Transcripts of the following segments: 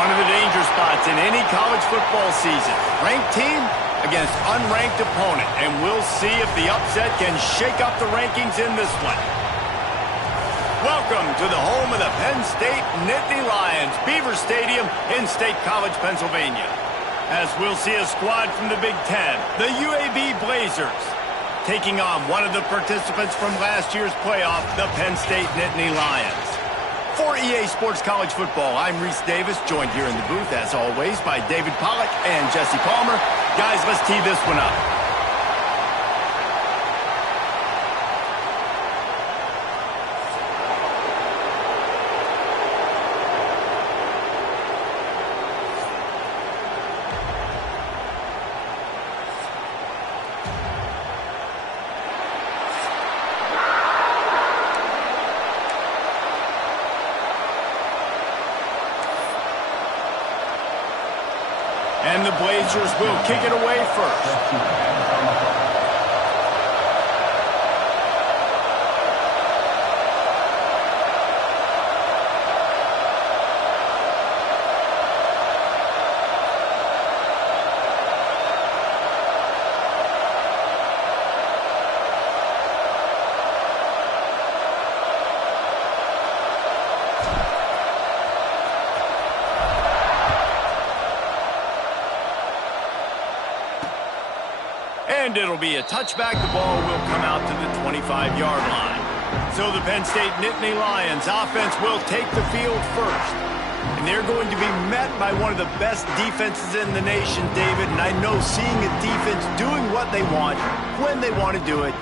One of the danger spots in any college football season. Ranked team against unranked opponent. And we'll see if the upset can shake up the rankings in this one. Welcome to the home of the Penn State Nittany Lions, Beaver Stadium in State College, Pennsylvania. As we'll see a squad from the Big Ten, the UAB Blazers, taking on one of the participants from last year's playoff, the Penn State Nittany Lions. For EA Sports College Football, I'm Reese Davis, joined here in the booth, as always, by David Pollack and Jesse Palmer. Guys, let's tee this one up. And the Blazers will kick it away first. And it'll be a touchback. The ball will come out to the 25-yard line. So the Penn State Nittany Lions offense will take the field first. And they're going to be met by one of the best defenses in the nation, David. And I know seeing a defense doing what they want, when they want to do it,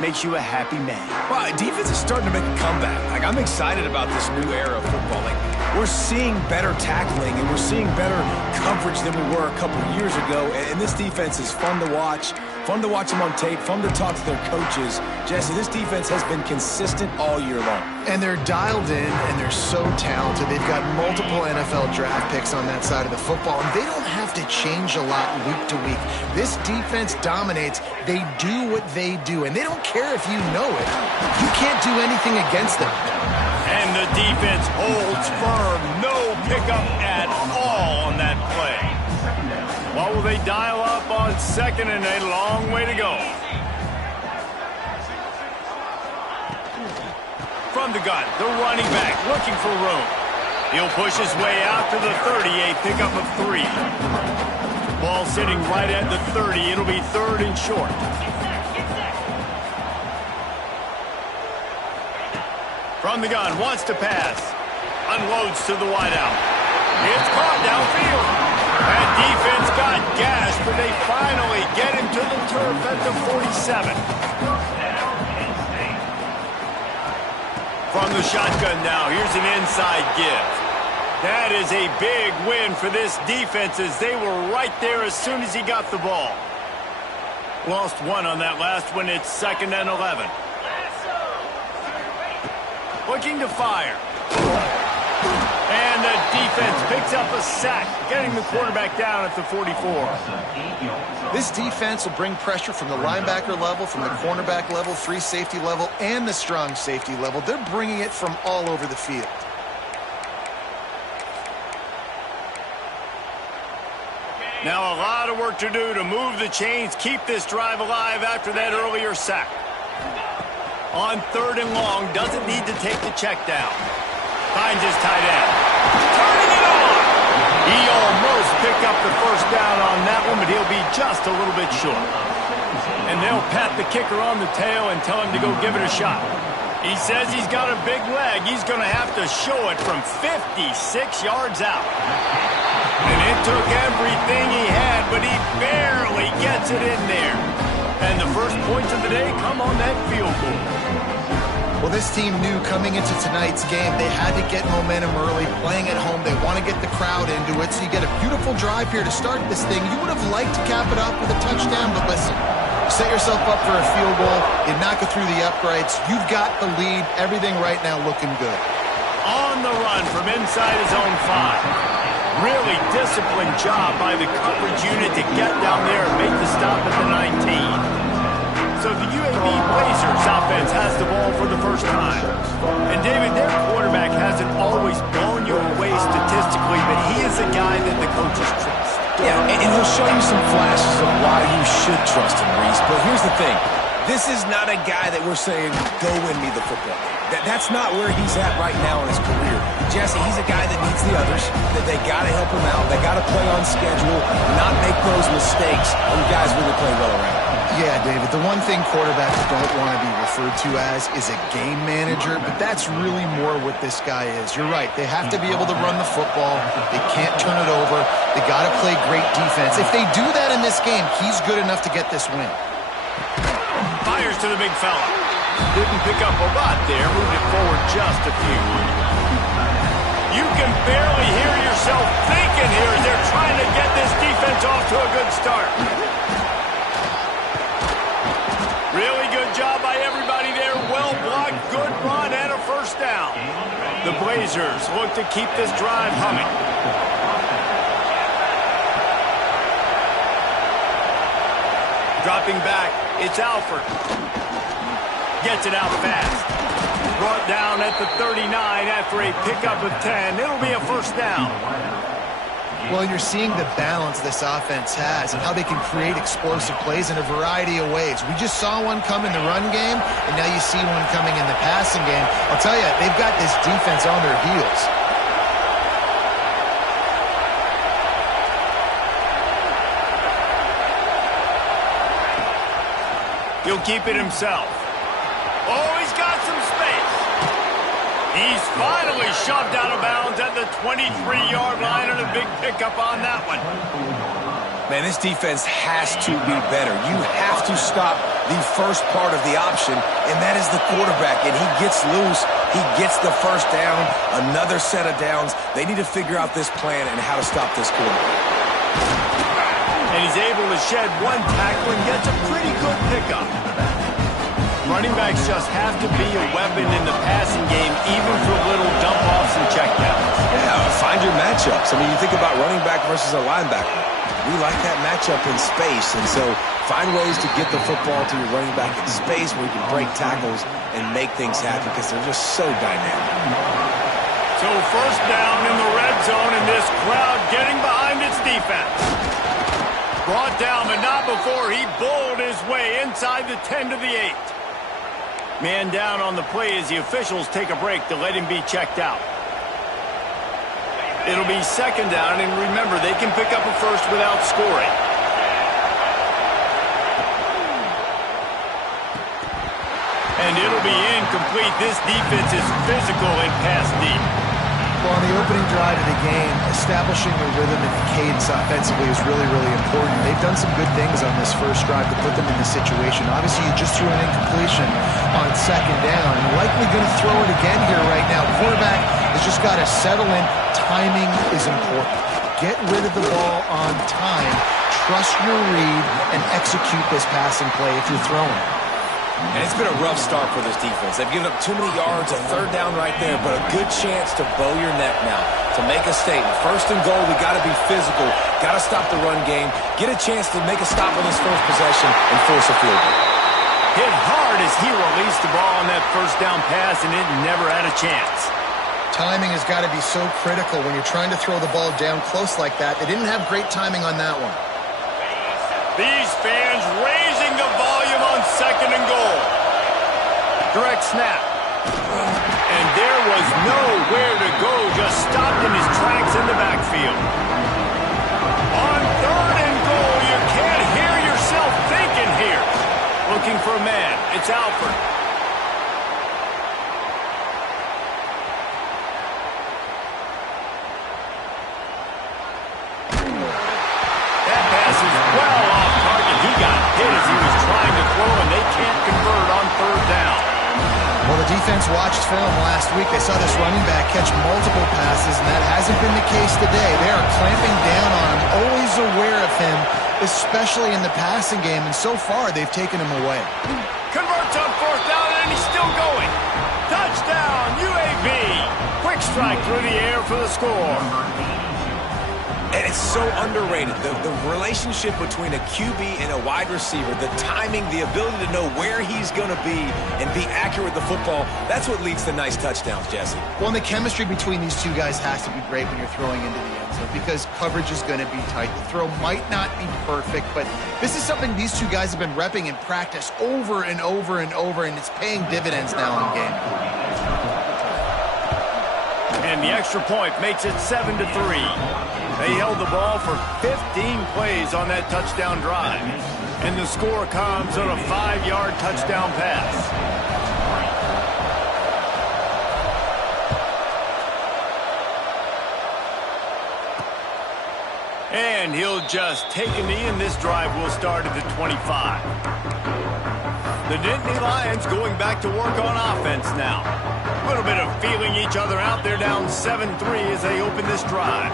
makes you a happy man. Well, defense is starting to make a comeback. I'm excited about this new era of football. We're seeing better tackling, and we're seeing better coverage than we were a couple years ago. And this defense is fun to watch them on tape, fun to talk to their coaches. Jesse, this defense has been consistent all year long. And they're dialed in, and they're so talented. They've got multiple NFL draft picks on that side of the football, and they don't have to change a lot week to week. This defense dominates. They do what they do, and they don't care if you know it. You can't do anything against them. And the defense holds firm. No pickup at all on that play. What will they dial up on second and a long way to go? From the gun, the running back looking for room. He'll push his way out to the 30, a pickup of 3. Ball sitting right at the 30. It'll be third and short. From the gun, wants to pass. Unloads to the wideout. It's caught downfield. That defense got gashed, but they finally get him to the turf at the 47. From the shotgun now, here's an inside give. That is a big win for this defense as they were right there as soon as he got the ball. Lost one on that last one. It's 2nd and 11. Looking to fire. And the defense picks up a sack, getting the quarterback down at the 44. This defense will bring pressure from the linebacker level, from the cornerback level, free safety level, and the strong safety level. They're bringing it from all over the field. Now a lot of work to do to move the chains, keep this drive alive after that earlier sack. On 3rd and long, doesn't need to take the check down. Finds his tight end. Turning it on! He almost picked up the first down on that one, but he'll be just a little bit short. And they'll pat the kicker on the tail and tell him to go give it a shot. He says he's got a big leg. He's going to have to show it from 56 yards out. And it took everything he had, but he barely gets it in there. And the first points of the day come on that field goal. Well, this team knew coming into tonight's game they had to get momentum early, playing at home. They want to get the crowd into it, so you get a beautiful drive here to start this thing. You would have liked to cap it off with a touchdown, but listen, set yourself up for a field goal. You knock it through the uprights. You've got the lead. Everything right now looking good. On the run from inside his own 5. Really disciplined job by the coverage unit to get down there and make the stop at the 19. So the UAB Blazers offense has the ball for the first time. And David, their quarterback hasn't always blown you away statistically, but he is is a guy that the coaches trust. Yeah, and he'll show you some flashes of why you should trust him, Reese. But here's the thing. This is not a guy that we're saying, go win me the football game. That's not where he's at right now in his career. Jesse, he's a guy that needs the others, that they got to help him out. They got to play on schedule, not make those mistakes when guys really play well around. Yeah, David, the one thing quarterbacks don't want to be referred to as is a game manager, but that's really more what this guy is. You're right. They have to be able to run the football. They can't turn it over. They got to play great defense. If they do that in this game, he's good enough to get this win. Fires to the big fella. Didn't pick up a lot there. Moved it forward just a few. You can barely hear yourself thinking here as they're trying to get this defense off to a good start. Really good job by everybody there. Well blocked, good run, and a first down. The Blazers look to keep this drive humming. Dropping back, it's Alford. Gets it out fast. Brought down at the 39 after a pickup of 10. It'll be a first down. Well, you're seeing the balance this offense has and how they can create explosive plays in a variety of ways. We just saw one come in the run game, and now you see one coming in the passing game. I'll tell you, they've got this defense on their heels. He'll keep it himself. Oh, he's got some space. He's finally shoved out of bounds at the 23-yard line, and a big pickup on that one. Man, this defense has to be better. You have to stop the first part of the option, and that is the quarterback. And he gets loose. He gets the first down, another set of downs. They need to figure out this plan and how to stop this quarterback. And he's able to shed one tackle and gets a pretty good pickup. Running backs just have to be a weapon in the passing game, even for little dump-offs and checkdowns. Yeah, find your matchups. I mean, you think about running back versus a linebacker. We like that matchup in space, and so find ways to get the football to your running back in space where you can break tackles and make things happen because they're just so dynamic. So first down in the red zone, and this crowd getting behind its defense. Brought down, but not before he bowled his way inside the 10 to the 8. Man down on the play as the officials take a break to let him be checked out. It'll be second down, and remember, they can pick up a first without scoring. And it'll be incomplete. This defense is physical and pass deep. Well, on the opening drive of the game, establishing a rhythm and cadence offensively is really, really important. They've done some good things on this first drive to put them in this situation. Obviously, you just threw an incompletion on second down, and likely going to throw it again here right now. Quarterback has just got to settle in. Timing is important. Get rid of the ball on time. Trust your read and execute this passing play if you're throwing. And it's been a rough start for this defense. They've given up too many yards, a third down right there, but a good chance to bow your neck now, to make a statement. First and goal, we got to be physical, got to stop the run game, get a chance to make a stop on this first possession and force a field goal. Hit hard as he released the ball on that first down pass, and it never had a chance. Timing has got to be so critical when you're trying to throw the ball down close like that. They didn't have great timing on that one. These fans raising the volume on second and goal. Direct snap. And there was nowhere to go, just stopped in his tracks in the backfield. On third and goal, you can't hear yourself thinking here. Looking for a man, it's Alford. That pass is well off target. He got hit as he was trying to throw, and they can't convert on third down. Well, the defense watched film last week. They saw this running back catch multiple passes, and that hasn't been the case today. They are clamping down on him, always aware of him, especially in the passing game, and so far they've taken him away. Converts on fourth down, and he's still going. Touchdown, UAB. Quick strike through the air for the score. And it's so underrated. The relationship between a QB and a wide receiver, the timing, the ability to know where he's going to be and be accurate with the football, that's what leads to nice touchdowns, Jesse. Well, and the chemistry between these two guys has to be great when you're throwing into the end zone because coverage is going to be tight. The throw might not be perfect, but this is something these two guys have been repping in practice over and over and over, and it's paying dividends now in game. And the extra point makes it 7-3. They held the ball for 15 plays on that touchdown drive. And the score comes on a 5-yard touchdown pass. And he'll just take a knee, and this drive will start at the 25. The Nittany Lions going back to work on offense now. A little bit of feeling each other out. They're down 7-3 as they open this drive.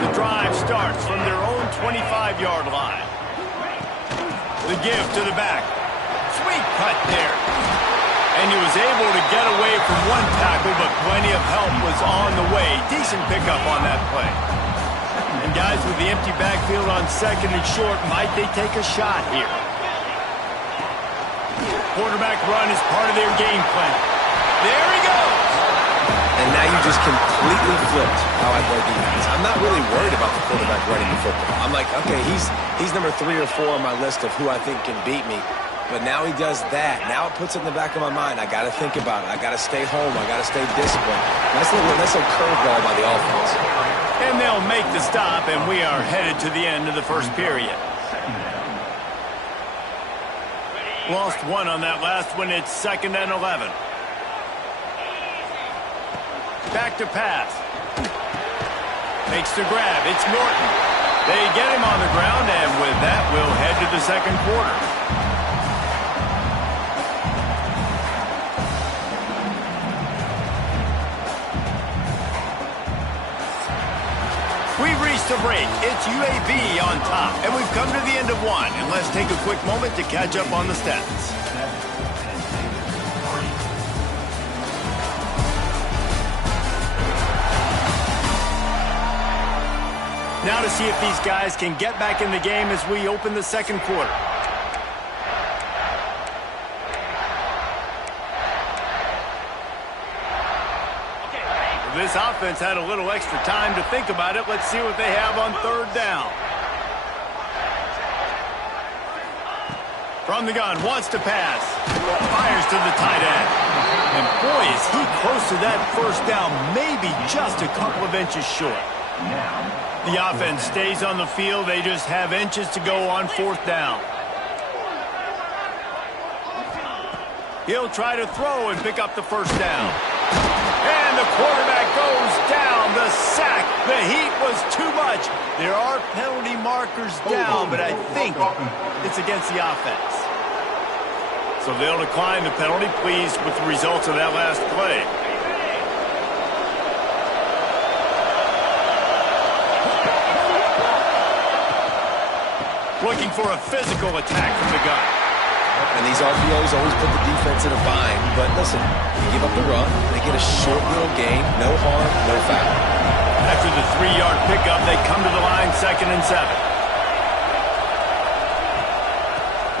The drive starts from their own 25-yard line. The give to the back. Sweet cut there. And he was able to get away from one tackle, but plenty of help was on the way. Decent pickup on that play. And guys with the empty backfield on second and short, might they take a shot here? Quarterback run is part of their game plan. There he goes. And now you just completely flipped how I play defense. I'm not really worried about the quarterback running the football. I'm like, okay, he's number 3 or 4 on my list of who I think can beat me. But now he does that. Now it puts it in the back of my mind. I got to think about it. I got to stay home. I got to stay disciplined. That's a curveball by the offense. And they'll make the stop, and we are headed to the end of the first period. Lost one on that last one. It's 2nd and 11. Back to pass. Makes the grab. It's Norton. They get him on the ground, and with that, we'll head to the second quarter. We've reached a break. It's UAB on top, and we've come to the end of one. And let's take a quick moment to catch up on the stats. Now to see if these guys can get back in the game as we open the second quarter. This offense had a little extra time to think about it. Let's see what they have on 3rd down. From the gun, wants to pass. Fires to the tight end. And boy, is he close to that first down, maybe just a couple of inches short. The offense stays on the field. They just have inches to go on 4th down. He'll try to throw and pick up the first down. And the quarterback goes down. The sack. The heat was too much. There are penalty markers down, but I think it's against the offense. So they'll decline the penalty. Pleased with the results of that last play. Looking for a physical attack from the gun. And these RPOs always put the defense in a bind. But listen, you give up the run, they get a short little gain, no harm, no foul. After the 3-yard pickup, they come to the line 2nd and 7.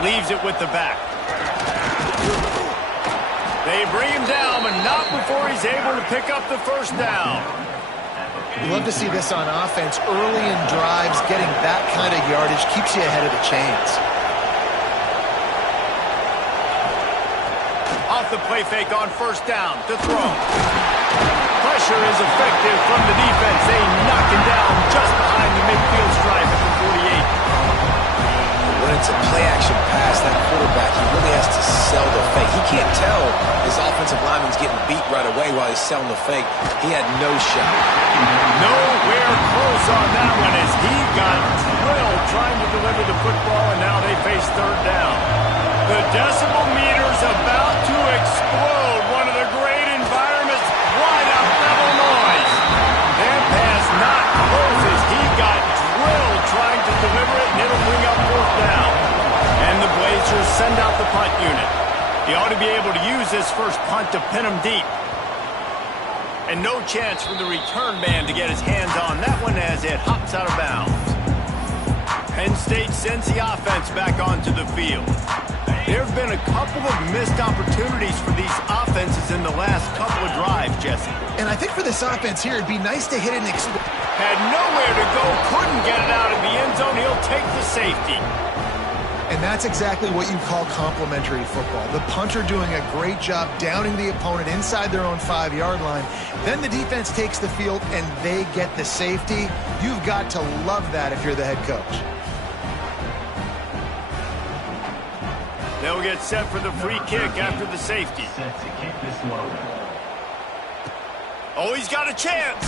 Leaves it with the back. They bring him down, but not before he's able to pick up the first down. You love to see this on offense. Early in drives, getting that kind of yardage keeps you ahead of the chains. Off the play fake on 1st down to throw. Pressure is effective from the defense. They knock him down just behind the midfield stripe at the 48. When it's a play-action pass, that quarterback, he really has to sell the fake. He can't tell his offensive lineman's getting beat right away while he's selling the fake. He had no shot. Nowhere close on that one as he got drilled trying to deliver the football, and now they face 3rd down. The decibel meter's about to explode. One of the great environments, wide out level noise. That pass not close as he got drilled trying to deliver it, and it'll bring up 4th down. And the Blazers send out the punt unit. He ought to be able to use this first punt to pin him deep. And no chance for the return man to get his hands on that one as it hops out of bounds. Penn State sends the offense back onto the field. There have been a couple of missed opportunities for these offenses in the last couple of drives, Jesse. And I think for this offense here, it'd be nice to hit an Had nowhere to go, couldn't get it out of the end zone. He'll take the safety. And that's exactly what you call complementary football. The punter doing a great job downing the opponent inside their own 5-yard line. Then the defense takes the field and they get the safety. You've got to love that if you're the head coach. They'll get set for the free kick after the safety. Oh, he's got a chance.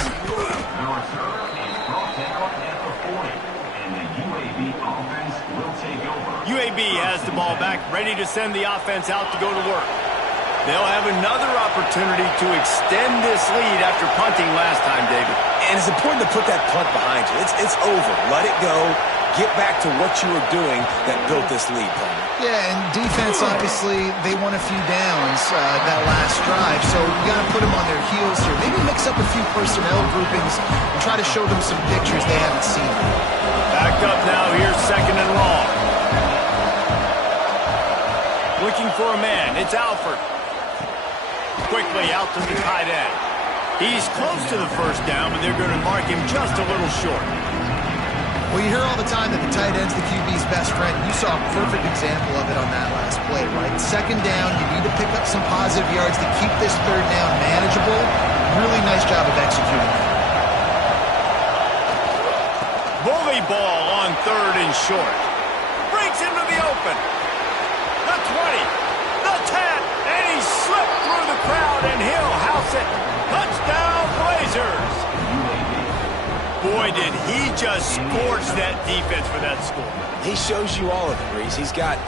UAB has the ball back, ready to send the offense out to go to work. They'll have another opportunity to extend this lead after punting last time, David. And it's important to put that punt behind you. It's over. Let it go. Get back to what you were doing that built this lead, Palmer. Yeah, and defense, obviously, they won a few downs that last drive, so you got to put them on their heels here. Maybe mix up a few personnel groupings and try to show them some pictures they haven't seen. Back up now, here's second and long. Looking for a man, it's Alford. Quickly out to the tight end. He's close to the first down, but they're going to mark him just a little short. Well, you hear all the time that the tight end's the QB's best friend. You saw a perfect example of it on that last play, right? Second down, you need to pick up some positive yards to keep this third down manageable. Really nice job of executing that. Bully ball on third and short. Breaks into the open. The 20, the 10, and he slipped through the crowd, and he'll house it. Touchdown, Blazers. Boy, did he just scorch that defense for that score. He shows you all of it, Reese. He's got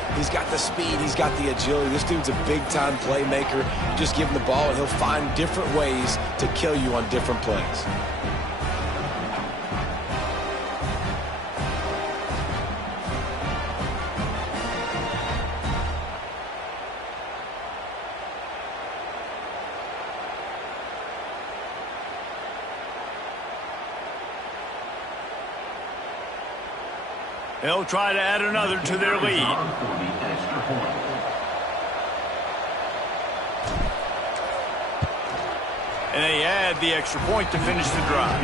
the speed. He's got the agility. This dude's a big-time playmaker. Just give him the ball, and he'll find different ways to kill you on different plays. They'll try to add another to their lead. And they add the extra point to finish the drive.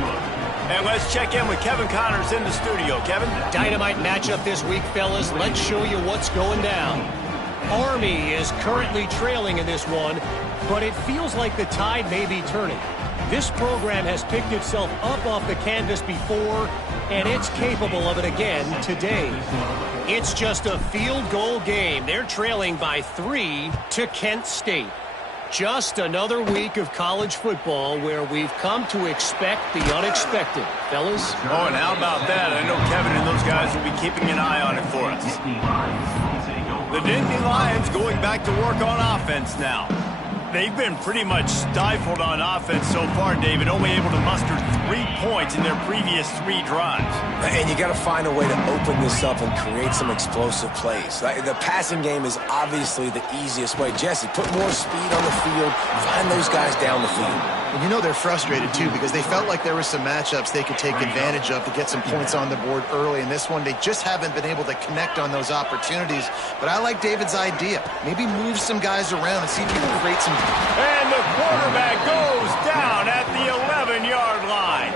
And let's check in with Kevin Connors in the studio. Kevin? Dynamite matchup this week, fellas. Let's show you what's going down. Army is currently trailing in this one, but it feels like the tide may be turning. This program has picked itself up off the canvas before, and it's capable of it again today. It's just a field goal game. They're trailing by 3 to Kent State. Just another week of college football where we've come to expect the unexpected, fellas. Oh, and how about that? I know Kevin and those guys will be keeping an eye on it for us. The Nittany Lions going back to work on offense now. They've been pretty much stifled on offense so far, David, only able to muster 3 points in their previous 3 drives. And you got to find a way to open this up and create some explosive plays. The passing game is obviously the easiest way. Jesse, put more speed on the field, find those guys down the field. And you know they're frustrated, too, because they felt like there were some matchups they could take advantage of to get some points on the board early. In this one, they just haven't been able to connect on those opportunities. But I like David's idea. Maybe move some guys around and see if you can create some... And the quarterback goes down at the 11-yard line.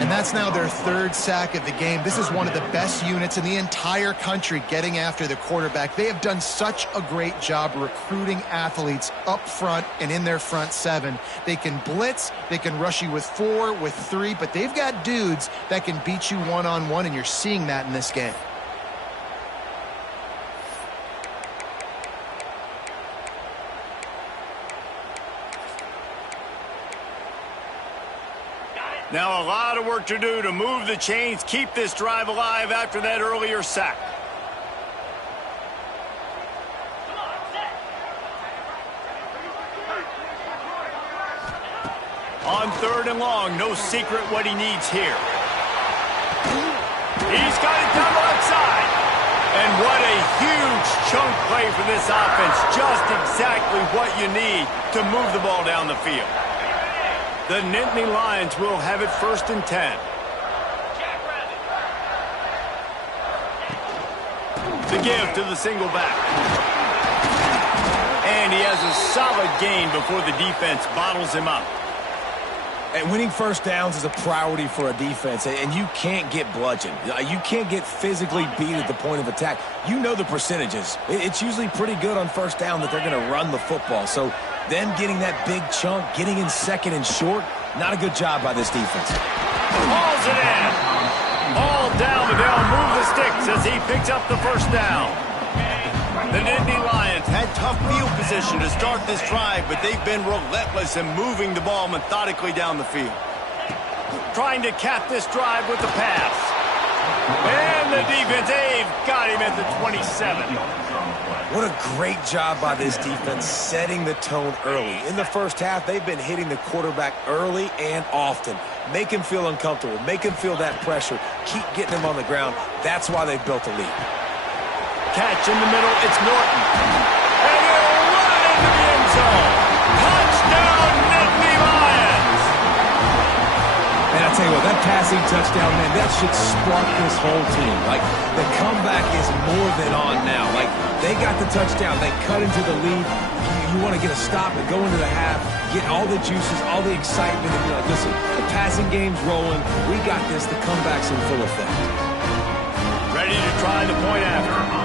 And that's now their 3rd sack of the game. This is one of the best units in the entire country getting after the quarterback. They have done such a great job recruiting athletes up front and in their front 7. They can blitz, they can rush you with 4, with 3, but they've got dudes that can beat you one-on-one, and you're seeing that in this game. Now a lot of work to do to move the chains, keep this drive alive after that earlier sack. On 3rd and long, no secret what he needs here. He's got it down the left side. And what a huge chunk play for this offense. Just exactly what you need to move the ball down the field. The Nittany Lions will have it 1st and 10. The give to the single back. And he has a solid gain before the defense bottles him up. And winning first downs is a priority for a defense, and you can't get bludgeoned. You can't get physically beat at the point of attack. You know the percentages. It's usually pretty good on first down that they're going to run the football. So them getting that big chunk, getting in second and short, not a good job by this defense. Hauls it in. Ball down, but they'll move the sticks as he picks up the first down. The Nittany Lions had tough field position to start this drive, but they've been relentless in moving the ball methodically down the field. Trying to cap this drive with the pass. And the defense, they've got him at the 27. What a great job by this defense setting the tone early. In the first half, they've been hitting the quarterback early and often. Make him feel uncomfortable. Make him feel that pressure. Keep getting him on the ground. That's why they've built a lead. Catch in the middle, it's Norton. And he'll run into the end zone. Touchdown, Nittany Lions! And I tell you what, that passing touchdown, man, that should spark this whole team. Like, the comeback is more than on now. Like, they got the touchdown. They cut into the lead. You want to get a stop and go into the half, get all the juices, all the excitement, and be like, listen, the passing game's rolling. We got this. The comeback's in full effect. Ready to try the point after.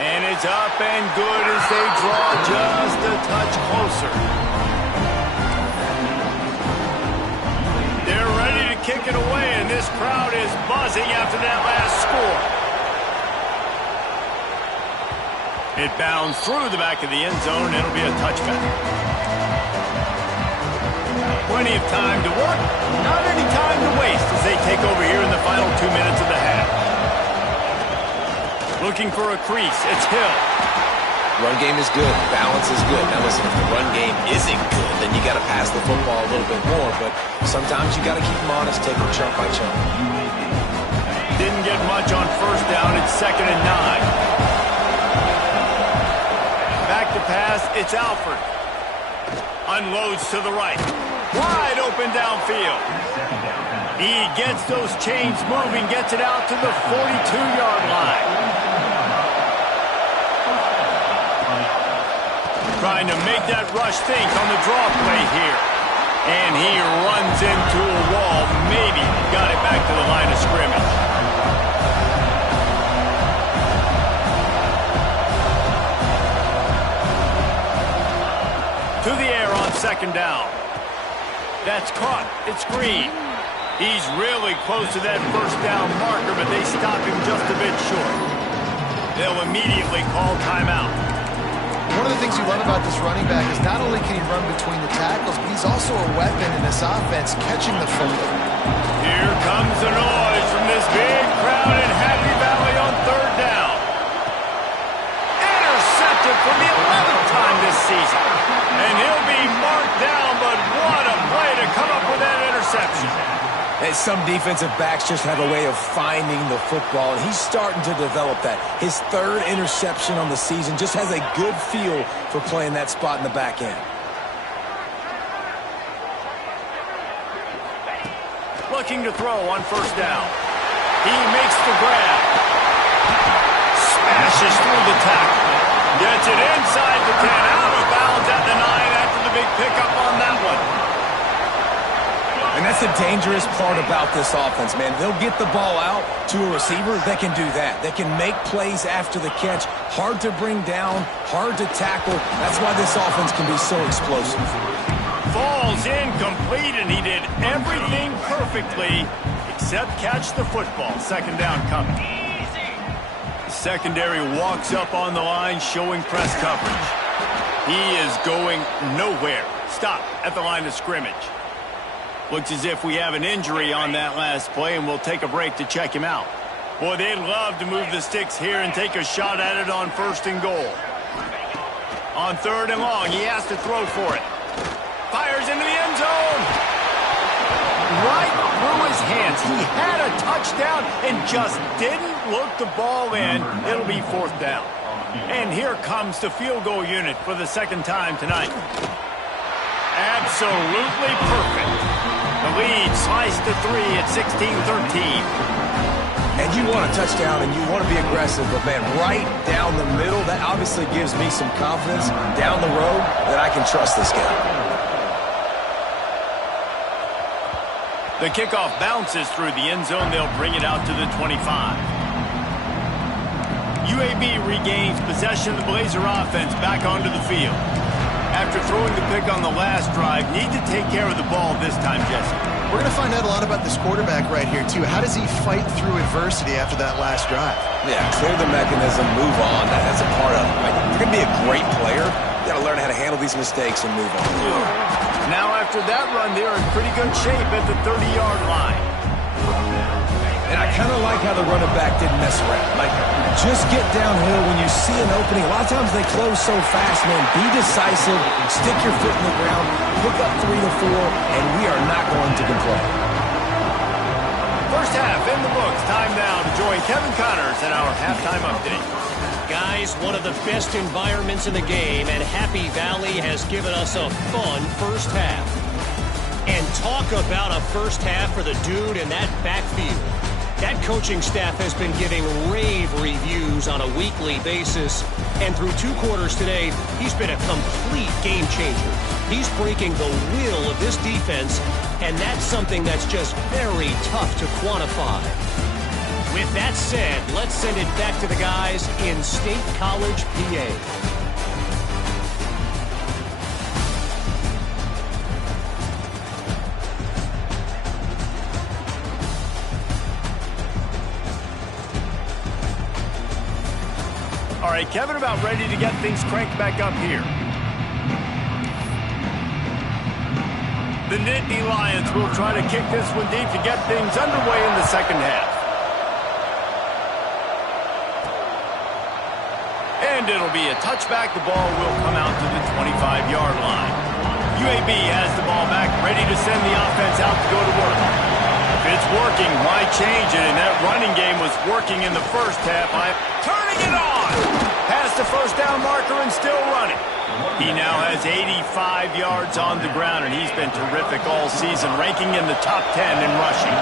And it's up and good as they draw just a touch closer. They're ready to kick it away, and this crowd is buzzing after that last score. It bounds through the back of the end zone, and it'll be a touchback. Plenty of time to work, not any time to waste as they take over here in the final 2 minutes of the half. Looking for a crease, it's Hill. Run game is good, balance is good. Now listen, if the run game isn't good, then you got to pass the football a little bit more, but sometimes you got to keep them honest, take them chunk by chunk. Didn't get much on first down, it's 2nd and 9. Back to pass, it's Alford. Unloads to the right. Wide open downfield. He gets those chains moving, gets it out to the 42-yard line. Trying to make that rush think on the draw play here. And he runs into a wall. Maybe got it back to the line of scrimmage. To the air on 2nd down. That's caught. It's Green. He's really close to that first down marker, but they stop him just a bit short. They'll immediately call timeout. One of the things you love about this running back is not only can he run between the tackles, but he's also a weapon in this offense, catching the football. Here comes the noise from this big crowd in Happy Valley on 3rd down. Intercepted for the 11th time this season. And he'll be marked down, but what a play to come up with that interception. And some defensive backs just have a way of finding the football, and he's starting to develop that. His 3rd interception on the season, just has a good feel for playing that spot in the back end. Looking to throw on first down. He makes the grab. Smashes through the tackle. Gets it inside the 10, out of bounds at the 9 after the big pickup on that one. And that's the dangerous part about this offense, man. They'll get the ball out to a receiver that can do that. They can make plays after the catch. Hard to bring down, hard to tackle. That's why this offense can be so explosive. Falls incomplete, and he did everything perfectly except catch the football. 2nd down coming. Secondary walks up on the line, showing press coverage. He is going nowhere. Stop at the line of scrimmage. Looks as if we have an injury on that last play, and we'll take a break to check him out. Boy, they'd love to move the sticks here and take a shot at it on 1st and goal. On 3rd and long, he has to throw for it. Fires into the end zone. Right through his hands. He had a touchdown and just didn't look the ball in. It'll be 4th down. And here comes the field goal unit for the second time tonight. Absolutely perfect. The lead sliced to 3 at 16-13. And you want a touchdown and you want to be aggressive, but man, right down the middle, that obviously gives me some confidence down the road that I can trust this guy. The kickoff bounces through the end zone. They'll bring it out to the 25. UAB regains possession of the Blazer offense back onto the field. After throwing the pick on the last drive, need to take care of the ball this time, Jesse. We're going to find out a lot about this quarterback right here, too. How does he fight through adversity after that last drive? Yeah, clear the mechanism, move on. That's a part of it. Right? If you're going to be a great player, you got to learn how to handle these mistakes and move on. Now, after that run, they're in pretty good shape at the 30-yard line. And I kind of like how the running back didn't mess around. Like, just get downhill when you see an opening. A lot of times they close so fast, man. Be decisive, stick your foot in the ground, pick up 3 to 4, and we are not going to complain. First half in the books. Time now to join Kevin Connors in our halftime update. Guys, one of the best environments in the game, and Happy Valley has given us a fun first half. And talk about a first half for the dude in that backfield. That coaching staff has been giving rave reviews on a weekly basis. And through 2 quarters today, he's been a complete game changer. He's breaking the will of this defense, and that's something that's just very tough to quantify. With that said, let's send it back to the guys in State College, PA. All right, Kevin, about ready to get things cranked back up here. The Nittany Lions will try to kick this one deep to get things underway in the second half. And it'll be a touchback. The ball will come out to the 25-yard line. UAB has the ball back, ready to send the offense out to go to work. If it's working, why change it? And that running game was working in the first half. Turning it on! Past the first down marker and still running. He now has 85 yards on the ground, and he's been terrific all season, ranking in the top 10 in rushing.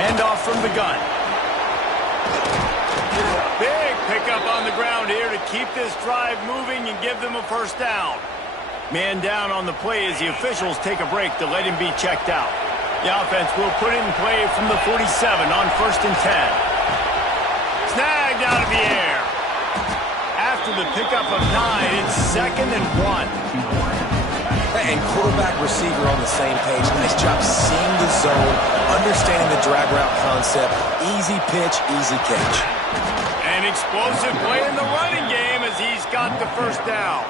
Handoff from the gun. Big pickup on the ground here to keep this drive moving and give them a first down. Man down on the play as the officials take a break to let him be checked out. The offense will put it in play from the 47 on 1st and 10. Snagged out of the air. After the pickup of 9, it's 2nd and 1. And quarterback, receiver on the same page. Nice job seeing the zone, understanding the drag route concept. Easy pitch, easy catch. An explosive play in the running game as he's got the first down.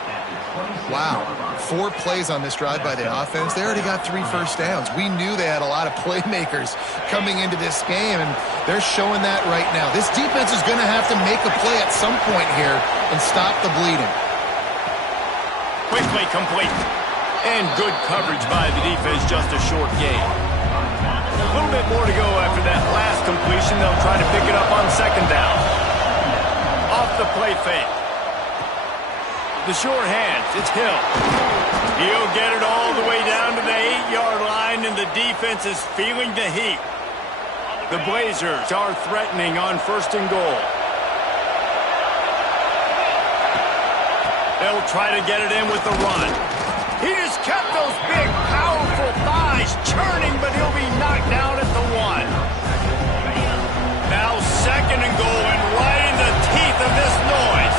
Wow. 4 plays on this drive by the offense. They already got 3 first downs. We knew they had a lot of playmakers coming into this game, and they're showing that right now. This defense is going to have to make a play at some point here and stop the bleeding. Quickly complete. And good coverage by the defense, just a short gain. A little bit more to go after that last completion. They'll try to pick it up on 2nd down. Off the play fake. The short hands, it's Hill. He'll get it all the way down to the 8-yard line, and the defense is feeling the heat. The Blazers are threatening on 1st and goal. They'll try to get it in with the run. He just kept those big, powerful thighs churning, but he'll be knocked down at the 1. Now 2nd and goal, and right in the teeth of this noise.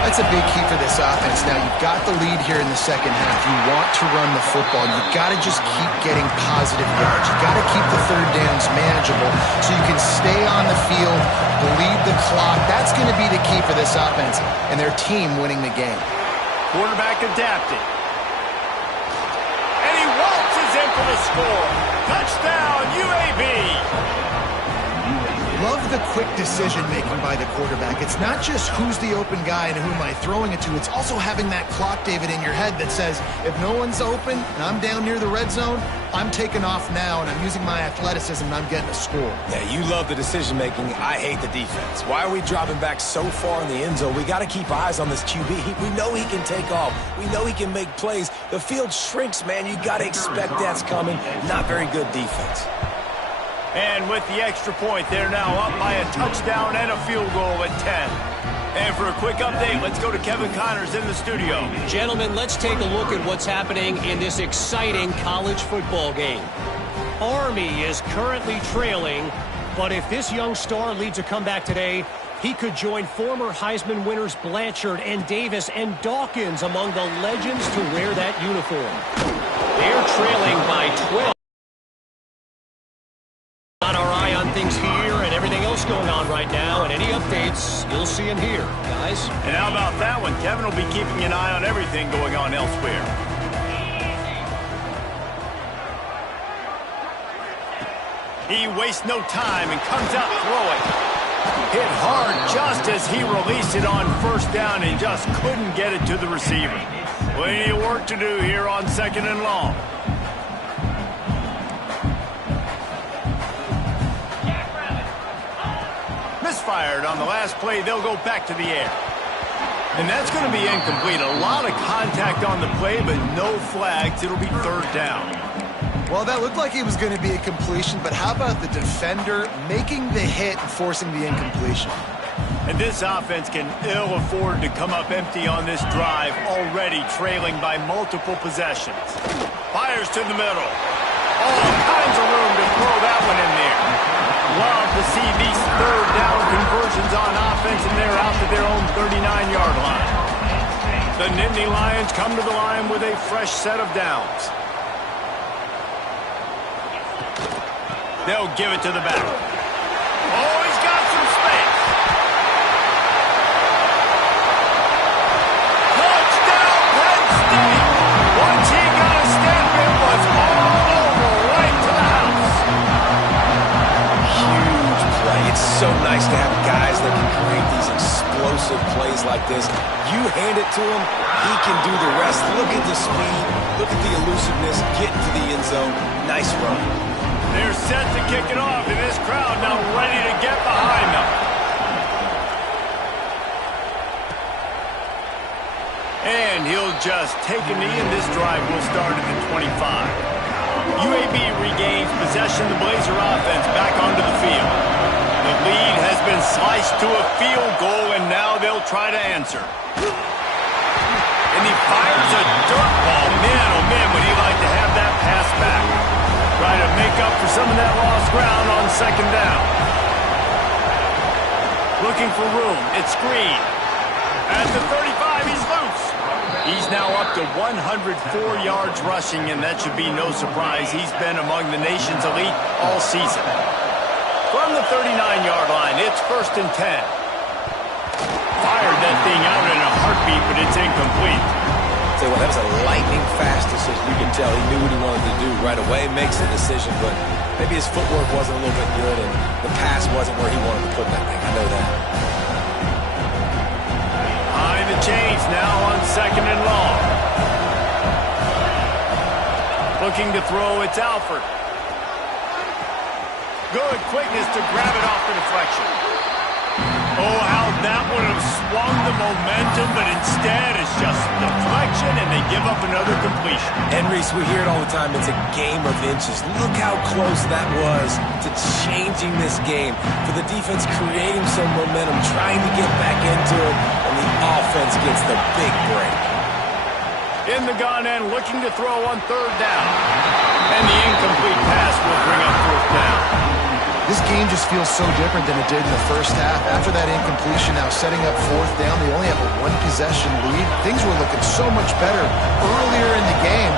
That's a big key for this offense. Now, you've got the lead here in the second half. You want to run the football. You've got to just keep getting positive yards. You've got to keep the 3rd downs manageable so you can stay on the field, bleed the clock. That's going to be the key for this offense and their team winning the game. Quarterback adapted. And he waltzes in for the score. Touchdown, UAB. Love the quick decision-making by the quarterback. It's not just who's the open guy and who am I throwing it to. It's also having that clock, David, in your head that says, if no one's open and I'm down near the red zone, I'm taking off now, and I'm using my athleticism, and I'm getting a score. Yeah, you love the decision-making. I hate the defense. Why are we dropping back so far in the end zone? We got to keep eyes on this QB. We know he can take off. We know he can make plays. The field shrinks, man. You got to expect that's coming. Not very good defense. And with the extra point, they're now up by a touchdown and a field goal at 10. And for a quick update, let's go to Kevin Connors in the studio. Gentlemen, let's take a look at what's happening in this exciting college football game. Army is currently trailing, but if this young star leads a comeback today, he could join former Heisman winners Blanchard and Davis and Dawkins among the legends to wear that uniform. They're trailing by 12. Got our eye on things here and everything else going on right now, and any updates, you'll see them here, guys. And how about that one? Kevin will be keeping an eye on everything going on elsewhere. He wastes no time and comes out throwing. Hit hard just as he released it on first down and just couldn't get it to the receiver. Plenty of work to do here on 2nd and long. Misfired on the last play. They'll go back to the air. And that's going to be incomplete. A lot of contact on the play, but no flags. It'll be 3rd down. Well, that looked like it was going to be a completion, but how about the defender making the hit and forcing the incompletion? And this offense can ill afford to come up empty on this drive, already trailing by multiple possessions. Fires to the middle. All kinds of room to throw that one in there. Love to see these 3rd down conversions on offense, and they're out to their own 39-yard line. The Nittany Lions come to the line with a fresh set of downs. They'll give it to the back. Oh, he's got some space. Touchdown, Penn State. Once he got a step, it was all over, right to the house. Huge play. It's so nice to have guys that can create these explosive plays like this. You hand it to him, he can do the rest. Look at the speed. Look at the elusiveness. Get into the end zone. Nice run. They're set to kick it off, and this crowd now ready to get behind them. And he'll just take a knee, and this drive will start at the 25. UAB regains possession of the Blazer offense back onto the field. The lead has been sliced to a field goal, and now they'll try to answer. And he fires a dirt ball. Man, oh man, would he like to have that pass back. Try to make up for some of that lost ground on 2nd down. Looking for room. It's Green. At the 35, he's loose. He's now up to 104 yards rushing, and that should be no surprise. He's been among the nation's elite all season. From the 39-yard line, it's 1st and 10. Fired that thing out in a heartbeat, but it's incomplete. Tell you what, that was a lightning fast decision. You can tell he knew what he wanted to do right away, makes the decision, but maybe his footwork wasn't a little bit good and the pass wasn't where he wanted to put that thing. I know that. High the chains now on 2nd and long. Looking to throw, it's Alford. Good quickness to grab it off the deflection. Oh, how that would have swung the momentum, but instead it's just deflection, and they give up another completion. And, Reese, we hear it all the time. It's a game of inches. Look how close that was to changing this game. For the defense creating some momentum, trying to get back into it, and the offense gets the big break. In the gun end, looking to throw on 3rd down. And the incomplete pass will bring up 4th down. This game just feels so different than it did in the first half. After that incompletion, now setting up 4th down, they only have a 1-possession lead. Things were looking so much better earlier in the game.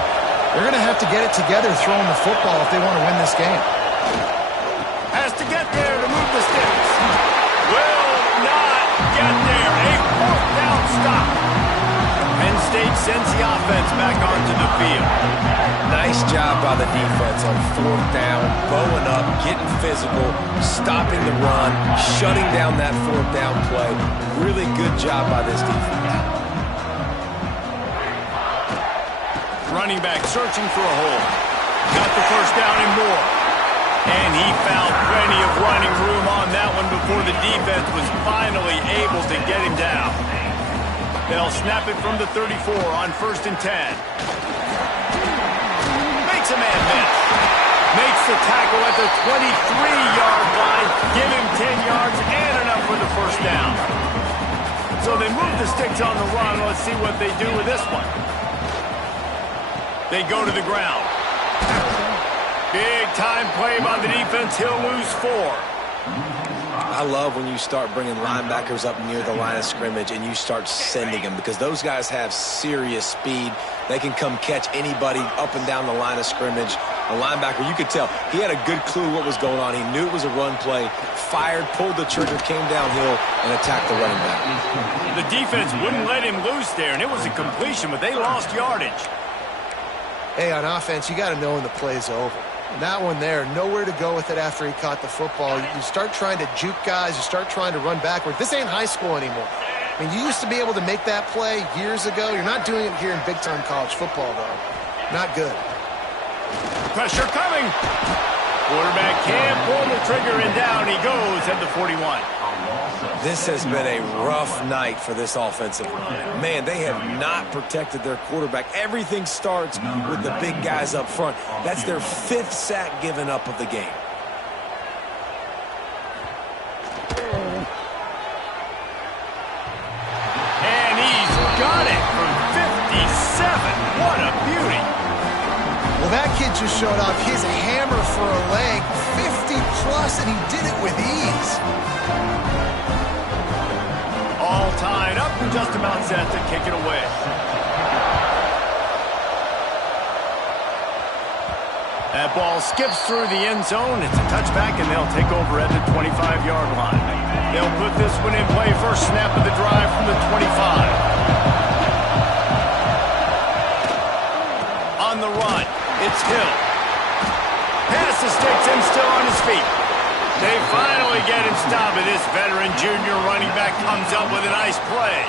They're going to have to get it together throwing the football if they want to win this game. Has to get there to move the sticks. Will not get there. A 4th down stop. Penn State sends the offense back onto the field. Nice job by the defense on fourth down, bowing up, getting physical, stopping the run, shutting down that fourth down play. Really good job by this defense. Running back searching for a hole. Got the first down and more. And he found plenty of running room on that one before the defense was finally able to get him down. They'll snap it from the 34 on 1st and 10. Makes a man miss. Makes the tackle at the 23-yard line. Give him 10 yards and enough for the first down. So they move the sticks on the run. Let's see what they do with this one. They go to the ground. Big time play by the defense. He'll lose 4. I love when you start bringing linebackers up near the line of scrimmage and you start sending them, because those guys have serious speed. They can come catch anybody up and down the line of scrimmage. A linebacker, you could tell, he had a good clue what was going on. He knew it was a run play, fired, pulled the trigger, came downhill, and attacked the running back. The defense wouldn't let him loose there, and it was a completion, but they lost yardage. Hey, on offense, you got to know when the play's over. And that one there, nowhere to go with it after he caught the football. You start trying to juke guys. You start trying to run backward. This ain't high school anymore. I mean, you used to be able to make that play years ago. You're not doing it here in big-time college football, though. Not good. Pressure coming. Quarterback can't pull the trigger, and down he goes at the 41. This has been a rough night for this offensive line. Man, they have not protected their quarterback. Everything starts with the big guys up front. That's their 5th sack given up of the game. And he's got it from 57. What a beauty. Well, that kid just showed off his hammer for a leg, 50-plus, and he did it with ease. All tied up and just about set to kick it away. That ball skips through the end zone. It's a touchback, and they'll take over at the 25-yard line. They'll put this one in play. First snap of the drive from the 25. On the run, it's Hill. Pass the sticks and still on his feet. They finally get him stopped, and this veteran junior running back comes up with a nice play.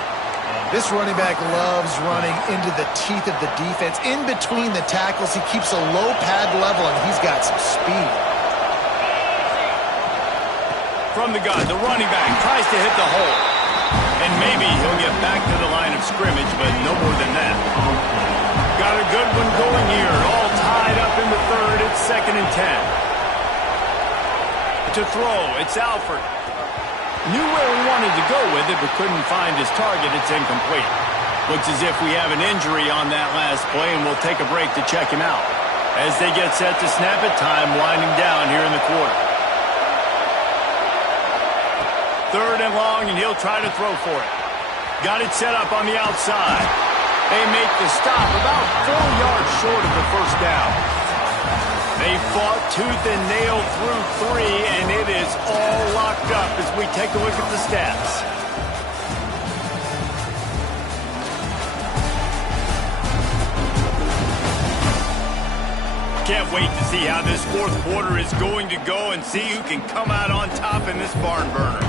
This running back loves running into the teeth of the defense. In between the tackles, he keeps a low pad level, and he's got some speed. From the gun, the running back tries to hit the hole. And maybe he'll get back to the line of scrimmage, but no more than that. Got a good one going here. All tied up in the 3rd. It's 2nd and 10. To throw, it's Alford. Knew where he wanted to go with it, but couldn't find his target. It's incomplete. Looks as if we have an injury on that last play, and we'll take a break to check him out. As they get set to snap it, time winding down here in the quarter. 3rd and long, and he'll try to throw for it. Got it set up on the outside. They make the stop about 4 yards short of the first down. They fought tooth and nail through 3, and it is all locked up as we take a look at the stats. Can't wait to see how this 4th quarter is going to go and see who can come out on top in this barn burner.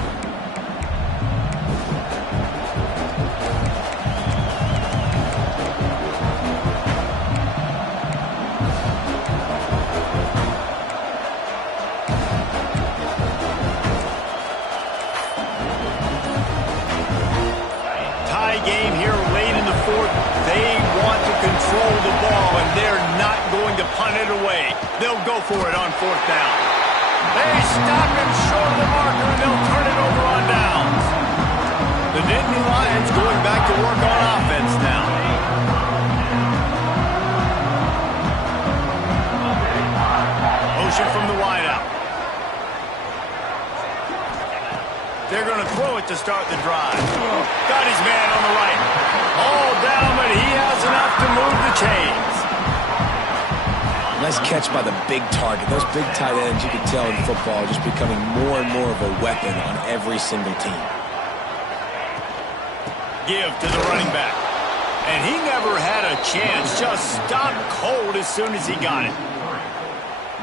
Game here late in the 4th. They want to control the ball, and they're not going to punt it away. They'll go for it on 4th down. They stop him short of the marker, and they'll turn it over on downs. The Nittany Lions going back to work on offense now. Motion from the wideout. They're going to throw it to start the drive. Got his man on the right. All down, but he has enough to move the chains. Nice catch by the big target. Those big tight ends, you can tell in football, are just becoming more and more of a weapon on every single team. Give to the running back. And he never had a chance, just stopped cold as soon as he got it.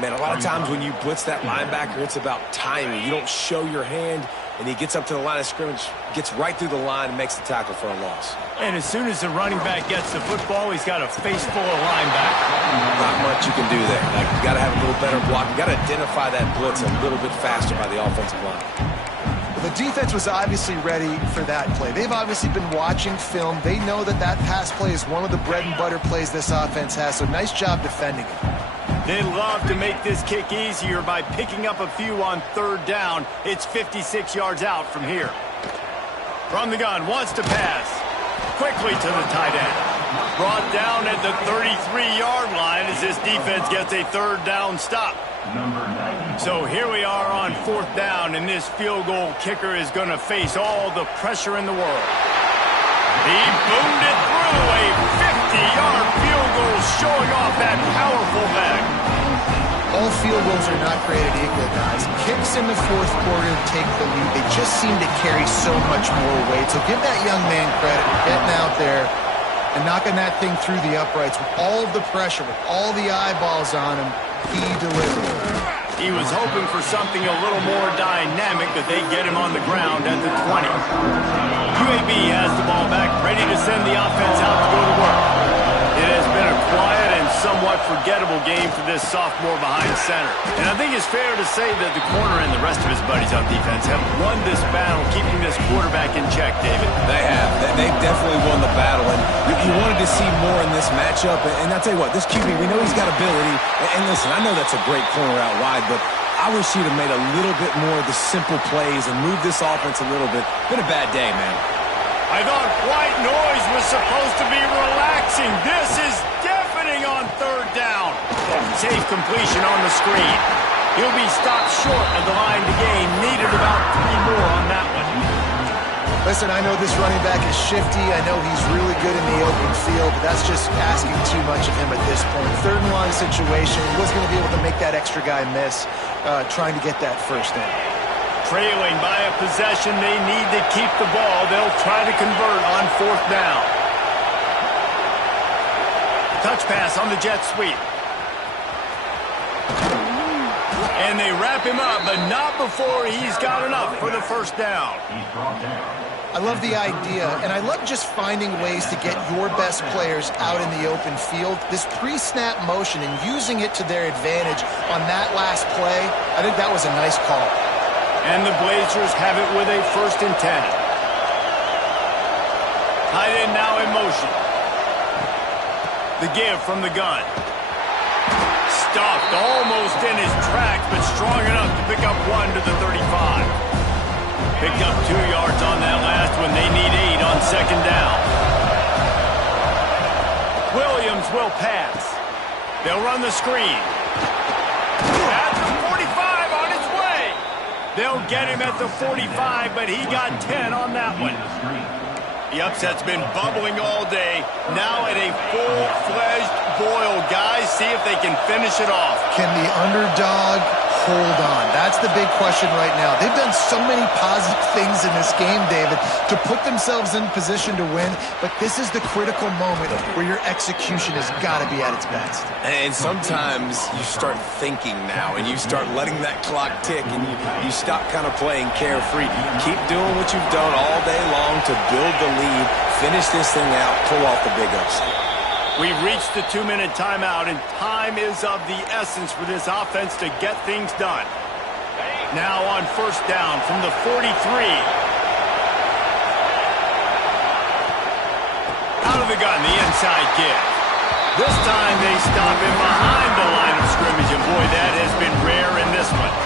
Man, a lot of times when you blitz that linebacker, it's about timing. You don't show your hand, and he gets up to the line of scrimmage, gets right through the line, and makes the tackle for a loss. And as soon as the running back gets the football, he's got a face full of linebackers. Not much you can do there. Like, you got to have a little better block. You got to identify that blitz a little bit faster by the offensive line. The defense was obviously ready for that play. They've obviously been watching film. They know that that pass play is one of the bread and butter plays this offense has, so nice job defending it. They love to make this kick easier by picking up a few on third down. It's 56 yards out from here. From the gun, wants to pass. Quickly to the tight end. Brought down at the 33-yard line as this defense gets a third down stop. So here we are on fourth down, and this field goal kicker is going to face all the pressure in the world. He boomed it through a 50-yard field goal, showing off that powerful leg. All field goals are not created equal, guys. Kicks in the fourth quarter to take the lead. They just seem to carry so much more weight. So give that young man credit for getting out there and knocking that thing through the uprights with all of the pressure, with all the eyeballs on him. He delivered. He was hoping for something a little more dynamic, but they get him on the ground at the 20. UAB has the ball back, ready to send the offense out to go to work. It has been a quiet and somewhat forgettable game for this sophomore behind center. And I think it's fair to say that the corner and the rest of his buddies on defense have won this battle, keeping this quarterback in check, David. They have. They've definitely won the battle, and you wanted to see more in this matchup. And I'll tell you what, this QB, we know he's got ability. And listen, I know that's a great corner out wide, but I wish he'd have made a little bit more of the simple plays and moved this offense a little bit. Been a bad day, man. I thought white noise was supposed to be relaxing. This is deafening on third down. Safe completion on the screen. He'll be stopped short of the line to gain. Needed about 3 more on that one. Listen, I know this running back is shifty. I know he's really good in the open field, but that's just asking too much of him at this point. Third and long situation. He wasn't going to be able to make that extra guy miss trying to get that first in. Trailing by a possession, they need to keep the ball. They'll try to convert on fourth down. Touch pass on the jet sweep. And they wrap him up, but not before he's got enough for the first down. I love the idea, and I love just finding ways to get your best players out in the open field. This pre-snap motion and using it to their advantage on that last play, I think that was a nice call. And the Blazers have it with a 1st and 10. Tight end now in motion. The give from the gun. Stopped almost in his tracks, but strong enough to pick up 1 to the 35. Picked up 2 yards on that last one. They need 8 on second down. Williams will pass. They'll run the screen. At the 45 on its way. They'll get him at the 45, but he got 10 on that one. The upset's been bubbling all day. Now at a full-fledged boil. Guys, see if they can finish it off. Can the underdog hold on? That's the big question right now. They've done so many positive things in this game, David, to put themselves in position to win, but this is the critical moment where your execution has got to be at its best. And sometimes you start thinking now, and you start letting that clock tick, and you stop kind of playing carefree. Keep doing what you've done all day long to build the lead, finish this thing out, pull off the big upset. We've reached the 2-minute timeout, and time is of the essence for this offense to get things done. Now on first down from the 43. Out of the gun, the inside give. This time they stop him behind the line of scrimmage, and boy, that has been rare in this one.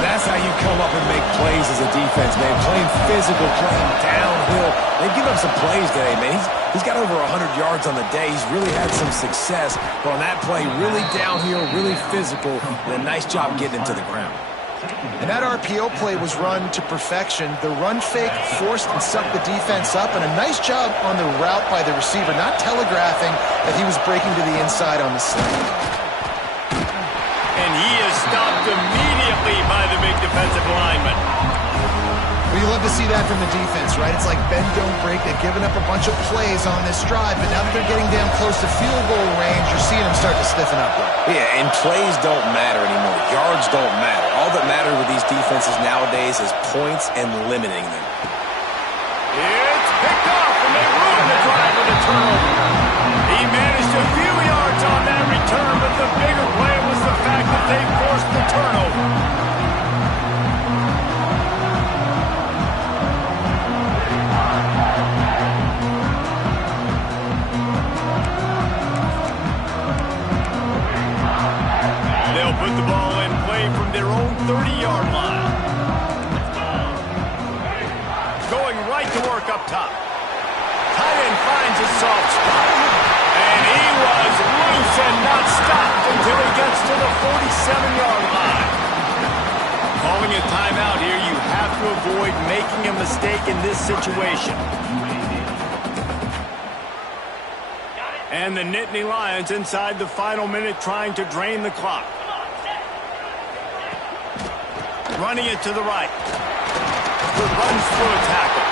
That's how you come up and make plays as a defense, man. Playing physical, playing downhill. They give up some plays today, man. He's got over 100 yards on the day. He's really had some success. But on that play, really downhill, really physical, and a nice job getting him to the ground. And that RPO play was run to perfection. The run fake forced and sucked the defense up, and a nice job on the route by the receiver, not telegraphing that he was breaking to the inside on the slant. And he is stopped immediately by the big defensive lineman. Well, you love to see that from the defense, right? It's like bend, don't break. They've given up a bunch of plays on this drive, but now that they're getting damn close to field goal range, you're seeing them start to stiffen up. Yeah, and plays don't matter anymore. Yards don't matter. All that matters with these defenses nowadays is points and limiting them. It's picked off, and they ruined the drive with a turnover. He managed a few yards on that return, but the bigger play was the fact that they forced the turnover. They'll put the ball in play from their own 30-yard line. Going right to work up top. Tight end finds a soft spot. And he was loose and not stopped until he gets to the 47-yard line. Calling a timeout here, you have to avoid making a mistake in this situation. And the Nittany Lions inside the final minute trying to drain the clock. Running it to the right. Runs through a tackle.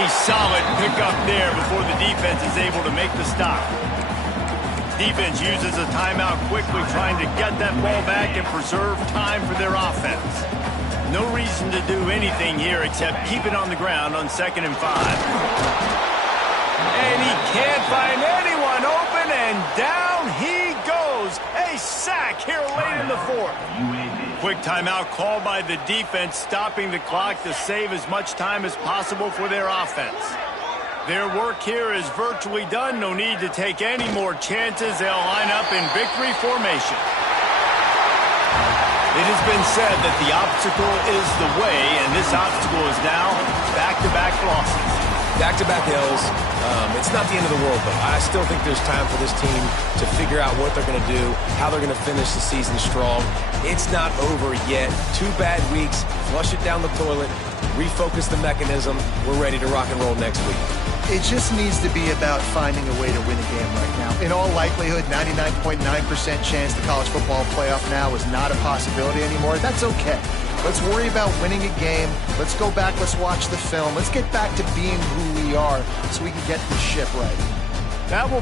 A solid pickup there before the defense is able to make the stop. Defense uses a timeout quickly, trying to get that ball back and preserve time for their offense. No reason to do anything here except keep it on the ground on 2nd and 5. And he can't find anyone open, and down he goes. A sack here late in the 4th. Quick timeout called by the defense, stopping the clock to save as much time as possible for their offense. Their work here is virtually done. No need to take any more chances. They'll line up in victory formation. It has been said that the obstacle is the way, and this obstacle is now back-to-back losses. Back-to-back L's. It's not the end of the world, though. I still think there's time for this team to figure out what they're going to do, how they're going to finish the season strong. It's not over yet. 2 bad weeks. Flush it down the toilet. Refocus the mechanism. We're ready to rock and roll next week. It just needs to be about finding a way to win a game right now. In all likelihood, 99.9% chance the college football playoff now is not a possibility anymore. That's okay. Let's worry about winning a game. Let's go back. Let's watch the film. Let's get back to being who we are so we can get this ship right. That will